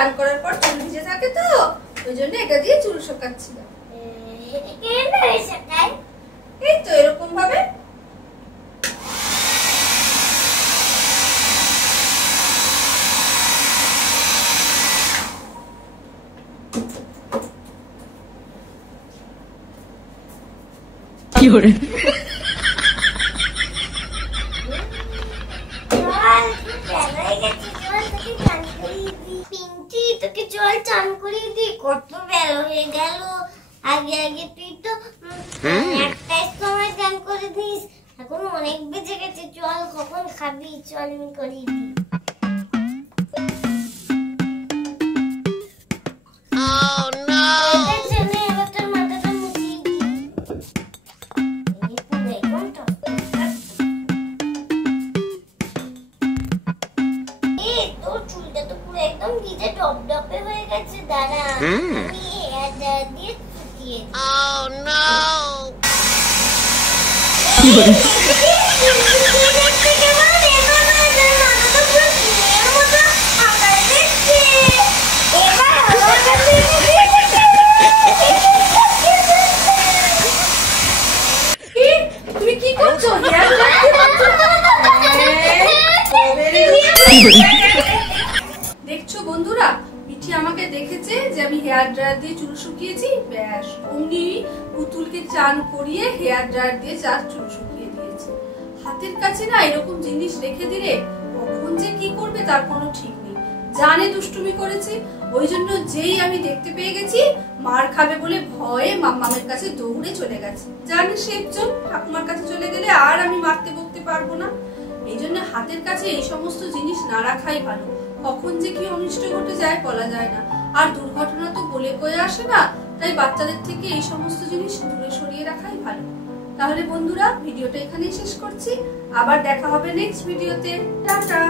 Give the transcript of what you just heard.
চান করার পর চুল ভিজে থাকে তো ওই জন্য এটা দিয়ে চুল শুকাচ্ছিলাম। এই তো এরকম ভাবে। কি করে তোকে জল চান করিয়ে দি, কত বেলা হয়ে গেল। আগে আগে তুই তো একটাই সময় চান করে দিস, এখন অনেক বেজে গেছে। জল কখন খাবি? চল আমি করিয়ে দি। তুমি কি করছো? দেখছো বন্ধুরা, মিঠি আমাকে দেখেছে যে আমি হেয়ার ড্রায়ার দিয়ে চুল শুকিয়েছি, ব্যাস অমনি পুতুলকে চান করিয়ে হেয়ার ড্রায়ার দিয়ে চুল শুকিয়ে দিয়েছে। হাতের কাছে না এরকম জিনিস রেখে দিলে কখন যে কি করবে তার কোনো ঠিক নেই। জানে দুষ্টুমি করেছি, ওই জন্য যেই আমি দেখতে পেয়ে গেছি মার খাবে বলে ভয়ে মাম্মামের কাছে দৌড়ে চলে গেছে। জানে সে একজন ঠাকুমার কাছে চলে গেলে আর আমি মারতে বকতে পারবো না। এই জন্য হাতের কাছে এই সমস্ত জিনিস না রাখাই ভালো, কখন যে কি অনিষ্ট ঘটে যায় বলা যায় না। আর দুর্ঘটনা তো বলে কয়ে আসে না, তাই বাচ্চাদের থেকে এই সমস্ত জিনিস দূরে সরিয়ে রাখাই ভালো। তাহলে বন্ধুরা ভিডিওটা এখানেই শেষ করছি, আবার দেখা হবে নেক্সট ভিডিওতে। টাটা।